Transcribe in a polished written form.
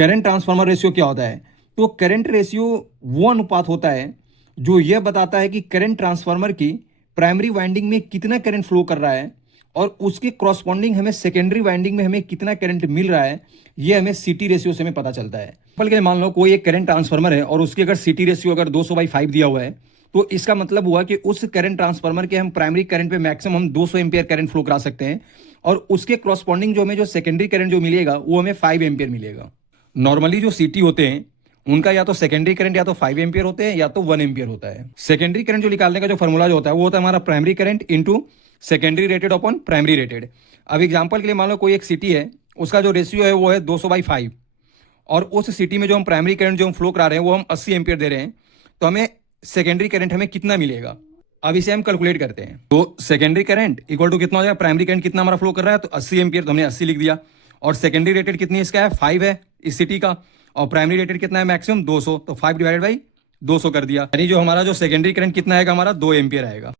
Current transformer ratio क्या होता है? तो करंट रेशियो वो अनुपात होता है जो यह बताता है कि करंट ट्रांसफार्मर की प्राइमरी वाइंडिंग में कितना करंट फ्लो कर रहा है और उसके क्रॉसपॉन्डिंग हमें सेकेंडरी वाइंडिंग में हमें कितना करंट मिल रहा है। ये हमें सीटी रेशियो से हमें पता चलता है। बल्कि मान लो कोई एक करंट ट्रांसफार्मर है और उसकी अगर सीटी रेशियो अगर 200/5 दिया हुआ है, तो इसका मतलब हुआ कि उस करंट ट्रांसफार्मर के हम प्राइमरी करंट पे मैक्सिमम हम 200 एम्पियर करंट फ्लो करा सकते हैं और उसके क्रॉसपॉन्डिंग जो हमें जो सेकेंडरी करंट जो मिलेगा वो हमें 5 एम्पियर मिलेगा। नॉर्मली जो सीटी होते हैं उनका या तो सेकेंडरी करंट या तो 5 एम्पियर होते हैं या तो 1 एम्पियर होता है। सेकेंडरी करंट जो निकालने का जो फॉर्मूला जो होता है वो होता है हमारा primary current into secondary rated upon primary rated. अब एग्जांपल के लिए मान लो कोई एक सिटी है, उसका जो रेशियो है वो है 200/5 और उस सिटी में जो हम प्राइमरी करंट जो हम फ्लो करा रहे हैं वो हम 80 एम्पियर दे रहे हैं, तो हमें सेकेंडरी करंट हमें कितना मिलेगा। अब इसे हम कैलकुलेट करते हैं। तो सेकेंडरी करंट इक्वल टू कितना हो जाएगा, प्राइमरी करंट कितना हमारा फ्लो कर रहा है तो 80 एम्पियर, तो हमने 80 लिख दिया। और सेकेंडरी रेटेड कितनी इसका है, 5 है इस सिटी का। और प्राइमरी रेटेड कितना है मैक्सिमम 200, तो 5 डिवाइडेड बाई 200 कर दिया। यानी जो हमारा जो सेकेंडरी करंट कितना आएगा हमारा 2 एम्पियर आएगा।